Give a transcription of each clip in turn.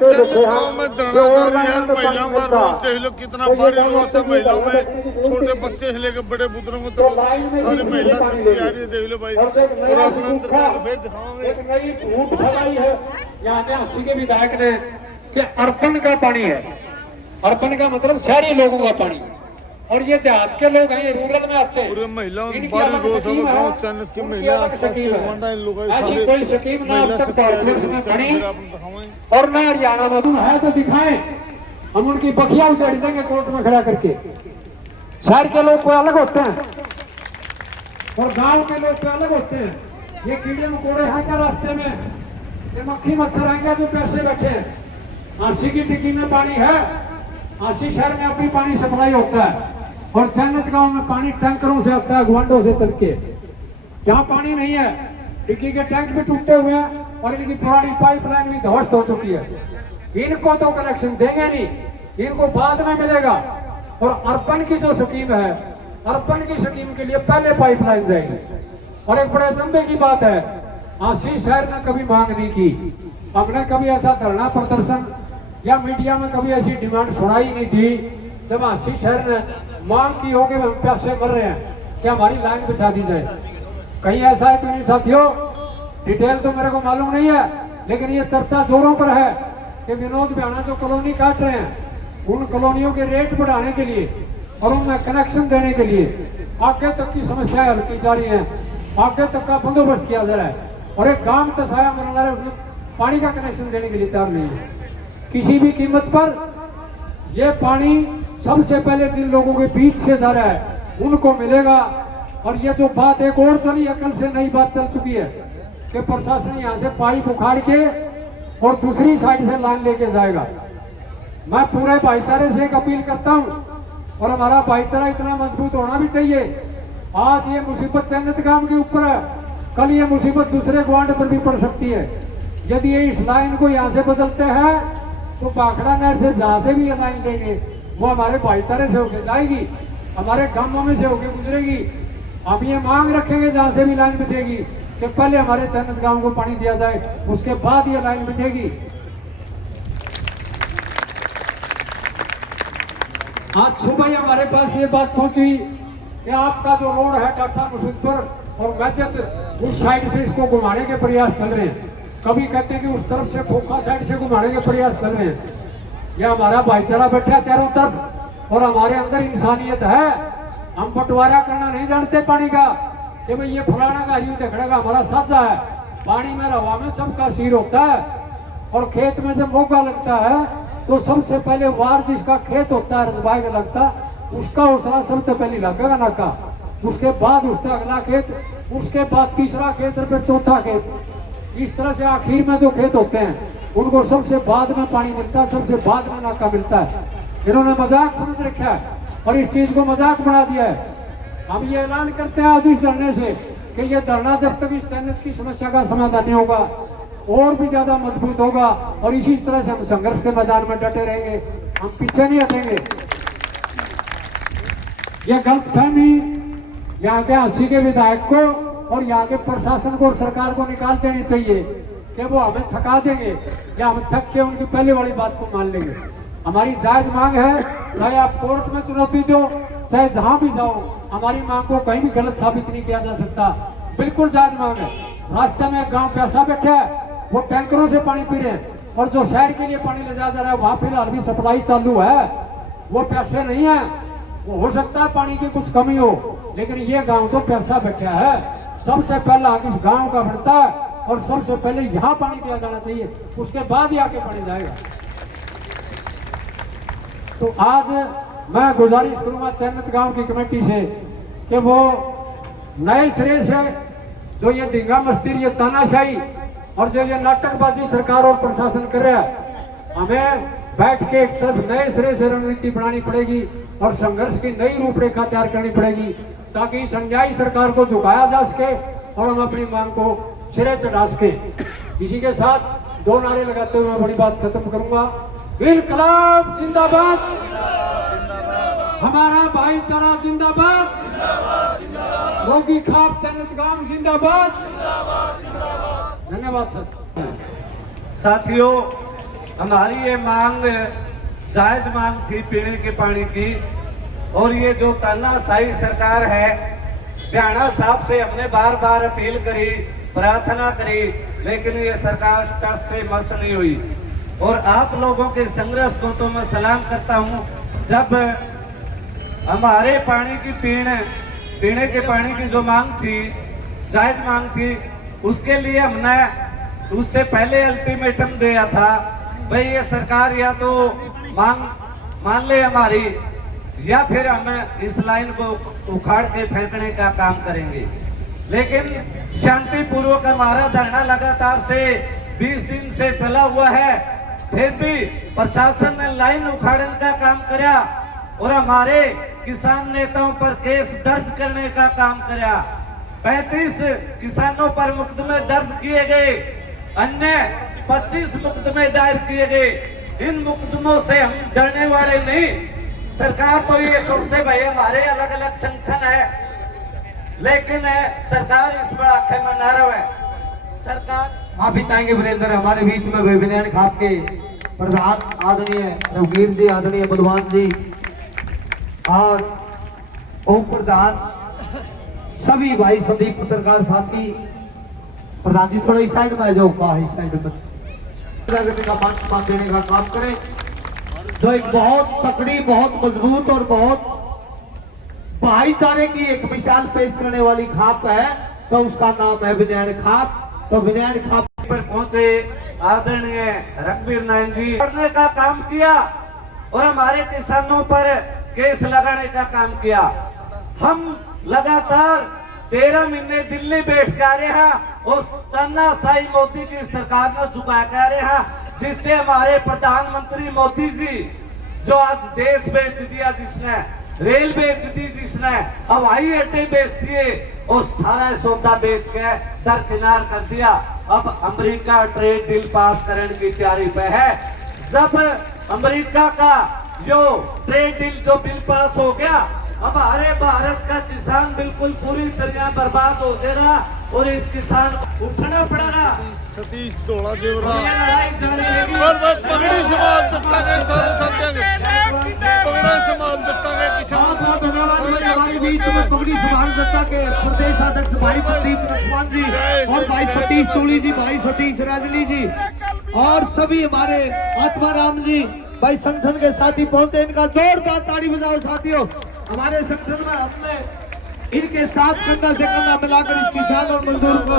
गाँव में धरना यार महिलाओं का रोज देख लो कितना भारी रोज है। महिलाओं में छोटे बच्चे से लेकर बड़े बुजुर्गों तक सारी महिला शक्ति आ रही है। देख लो भाई और अपना अंदर फिर दिखाओगे। एक नई झूठ फैलाई है यहाँ के हंसी के विधायक ने कि अर्पण का पानी है। अर्पण का मतलब शहरी लोगों का पानी, और ये देहात के लोग हैं, ये रूरल में आते हैं। पूरे महिलाओं बारह रोज है गाँव चैनल की महिला ऐसी कोई स्कीम ना अब तक भारतवर्ष में बनी और ना हरियाणा में है तो दिखाएं, हम उनकी बखिया उजाड़ देंगे कोर्ट में खड़ा करके। शहर के लोग कोई अलग होते हैं और गांव के लोग कोई अलग होते हैं। ये कीड़े मकोड़े हैं क्या रास्ते में, ये मक्खी मच्छर आएंगे जो पैसे बैठे हैं। आंसी की टिक्की में पानी है, आंसी शहर में अभी पानी सप्लाई होता है और जन्नत गांव में पानी टैंकरों से आता है, गुआंडों से चल के। यहाँ पानी नहीं है, टिक्की के टैंक भी टूटे हुए हैं और इनकी पुरानी पाइपलाइन भी ध्वस्त हो चुकी है। इनको तो कनेक्शन देंगे नहीं, इनको बाद में मिलेगा। और अर्पण की जो स्कीम है, अर्पण की स्कीम के लिए पहले पाइपलाइन जाएगी। और एक बड़े जम्बे की बात है, आंसी शहर ने कभी मांग नहीं की। हमने कभी ऐसा धरना प्रदर्शन या मीडिया में कभी ऐसी डिमांड सुनाई नहीं थी जब आंसी शहर ने मांग की हो कि हम प्यासे मर रहे हैं कि हमारी लाइन बिछा दी जाए। कहीं ऐसा है तो नहीं साथियों, डिटेल तो मेरे को मालूम नहीं है, लेकिन ये चर्चा जोरों पर है कि विनोद बियाणा जो कॉलोनी काट रहे हैं, उन कॉलोनियों के रेट बढ़ाने के लिए और उनमें कनेक्शन देने के लिए आगे तक की समस्याएं हल की जा रही हैं, आगे तक का बंदोबस्त किया जा रहा है। और एक गांव तसाया मरना रहा है, उसमें पानी का कनेक्शन देने के लिए तैयार नहीं है किसी भी कीमत पर। यह पानी सबसे पहले जिन लोगों के बीच से जा रहा है उनको मिलेगा। और ये जो बात एक और चली है, कल से नई बात चल चुकी है कि प्रशासन यहाँ से पाइप उखाड़ के और दूसरी साइड से लाइन लेके जाएगा। मैं पूरे भाईचारे से एक अपील करता हूँ, और हमारा भाईचारा इतना मजबूत होना भी चाहिए। आज ये मुसीबत जन्नत गांव के ऊपर है, कल ये मुसीबत दूसरे ग्वांड पर भी पड़ सकती है। यदि ये इस लाइन को यहाँ से बदलते हैं तो बाखड़ा नहर से जहाँ से भी ये लाइन लेंगे वो हमारे भाईचारे से होके जाएगी, हमारे गांवों में से होके गुजरेगी। हम ये मांग रखेंगे जहाँ से भी लाइन बिछेगी कि पहले हमारे जन्नत गांव को पानी दिया जाए, उसके बाद ये लाइन बिछेगी। आज सुबह ही हमारे पास ये बात पहुंची कि आपका जो रोड है टाटा मुसद्दर और मैचत उस साइड से इसको घुमाने के प्रयास चल रहे हैं। कभी कहते हैं कि उस तरफ से खोखा साइड से घुमाने के प्रयास चल रहे हैं। यह हमारा भाईचारा बैठा है चारों तरफ और हमारे अंदर इंसानियत है। हम बंटवारा करना नहीं जानते पानी का कि भाई ये फलाना का यूं देखड़ेगा, हमारा साझा है। पानी में हवा में सबका सिर होता है और खेत में जब मौका लगता है तो सबसे पहले वार जिसका खेत होता है रजबाई का लगता, उसका उसरा सबसे पहले लगेगा नाका, उसके बाद उसका अगला खेत, उसके बाद तीसरा खेत और फिर चौथा खेत। इस तरह से आखिर में जो खेत होते हैं उनको सबसे बाद में पानी मिलता है, सबसे बाद में नाका मिलता है। इन्होंने मजाक समझ रखा है और इस चीज को मजाक बना दिया है। हम ये ऐलान करते हैं आज इस धरने से कि ये धरना जब तक इस जन्नत की समस्या का समाधान नहीं होगा और भी ज्यादा मजबूत होगा और इसी तरह से हम संघर्ष के मैदान में डटे रहेंगे, हम पीछे नहीं हटेंगे। ये गलतफहमी यहाँ के हंसी के विधायक को और यहाँ के प्रशासन को और सरकार को निकाल देनी चाहिए कि वो हमें थका देंगे या हम थक के उनकी पहले वाली बात को मान लेंगे। हमारी जायज मांग है, चाहे आप कोर्ट में चुनौती दो, चाहे जहां भी जाओ, हमारी मांग को कहीं भी गलत साबित नहीं किया जा सकता। बिल्कुल जायज मांग है। रास्ते में गांव प्यासा बैठा है, वो टैंकरों से पानी पी रहे हैं और जो शहर के लिए पानी ले जा रहा है वहां फिलहाल भी सप्लाई चालू है, वो प्यासे नहीं है। वो हो सकता है पानी की कुछ कमी हो, लेकिन ये गांव तो प्यासा बैठा है। सबसे पहला हक इस गांव का बढ़ता है और सबसे पहले यहाँ पानी दिया जाना चाहिए, उसके बाद ही आके पानी जाएगा। तो आज मैं गुजारिश करूंगा जन्नत गांव की कमेटी से कि वो नए सिरे से जो ये दंगा मस्ती, ये तानाशाही और जो ये नाटकबाजी सरकार और प्रशासन कर रहा है, हमें बैठ के एक तरफ नए सिरे से रणनीति बनानी पड़ेगी और संघर्ष की नई रूपरेखा तैयार करनी पड़ेगी ताकि इस अन्यायी सरकार को झुकाया जा सके और हम अपनी मांग को सिरे चढ़ा सके। इसी के साथ दो नारे लगाते हुए मैं बड़ी बात खत्म करूंगा। इनकलाब जिंदाबाद, हमारा भाईचारा जिंदाबाद, रोगी खाप जन्नत गांव जिंदाबाद। धन्यवाद सर। साथियों, हमारी ये मांग जायज मांग थी पीने के पानी की। और ये जो तानाशाही सरकार है, भ्याणा साहब से हमने बार बार अपील करी, प्रार्थना करी, लेकिन ये सरकार टस से मस नहीं हुई। और आप लोगों के संघर्ष को तो मैं सलाम करता हूँ। जब हमारे पानी की पीने के पानी की जो मांग थी, जायज मांग थी, उसके लिए हमने उससे पहले अल्टीमेटम दिया था, भाई ये सरकार या तो मांग मान ले हमारी, या फिर हम इस लाइन को उखाड़ के फेंकने का काम करेंगे। लेकिन शांतिपूर्वक हमारा धरना लगातार से 20 दिन से चला हुआ है, फिर भी प्रशासन ने लाइन उखाड़ने का काम किया और हमारे किसान नेताओं पर केस दर्ज करने का काम किया। 35 किसानों पर मुकदमे दर्ज किए गए, अन्य 25 मुकदमे दायर किए गए। इन मुकदमों से हम डरने वाले नहीं। सरकार तो ये सोचते भाई हमारे अलग अलग संगठन है, लेकिन सरकार इस पर आंखें मना रहा है। सरकार माफी चाहेंगे वीरेंद्र, हमारे बीच में विनयन खाप के प्रधान आदरणीय रघुवीर जी, आदरणीय बलवान जी और उप प्रधान, सभी भाई संदीप पत्रकार साथी, प्रधान जी थोड़ा इस साइड में जाओ, इस साइड में का मान देने का काम करें। जो एक बहुत तकड़ी, बहुत मजबूत और बहुत भाईचारे की एक मिसाल पेश करने वाली खाप है, तो उसका नाम है विनयन खाप। तो विनयन खाप पर पहुंचे आदरणीय रघुवीर नारायण जी करने का काम किया और हमारे किसानों पर केस लगाने का काम किया। हम लगातार 13 महीने दिल्ली बैठ के आ रहे हैं और तानाशाही मोदी की सरकार ने झुका के आ रहे हैं, जिससे हमारे प्रधानमंत्री मोदी जी जो आज देश बेच दिया, जिसने रेल बेच दी, जिसने हवाई अड्डे बेच दिए और सारा सौदा बेच के दरकिनार कर दिया। अब अमेरिका ट्रेड डील पास करने की तैयारी पे है। जब अमेरिका का जो ट्रेड डील जो बिल पास हो गया, हमारे भारत का किसान बिल्कुल पूरी तरह बर्बाद हो जाएगा और इस किसान को उठना पड़ेगा। सतीश धोला देवरा लड़ाई जारी रहेगी। और वह पगड़ी संभाल सकता है, सारे साथियों के पगड़ा संभाल सकता है किसान। बहुत धन्यवाद भाई, हमारे बीच में पगड़ी संभाल सकता के प्रदेश अध्यक्ष भाई प्रदीप नथवान जी और भाई सतीश तोली जी, भाई सतीश राजली जी और सभी हमारे आत्माराम जी भाई संगठन के साथी पहुंचे। इनका जोरदार ताड़ी बजाओ साथियों। हमारे संगठन में हमने इनके साथ कंधा से कंधा मिलाकर इस किसान और मजदूर को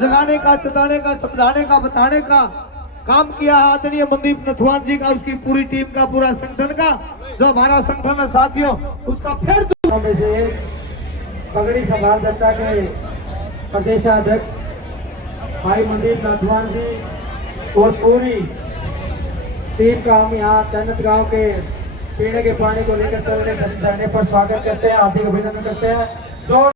जगाने का, सताने का, समझाने का, बताने का काम किया है। आदरणीय मनदीप नथवान जी का, उसकी पूरी टीम का, पूरा संगठन का, जो हमारा संगठन है साथियों, उसका फिर में से पगड़ी संभाल सत्ता के प्रदेशाध्यक्ष भाई मनदीप नथवान जी और पूरी टीम का हम यहाँ चन्नत गांव के पीने के पानी को लेकर चल रहे धरने पर स्वागत करते हैं, हार्दिक अभिनंदन करते हैं।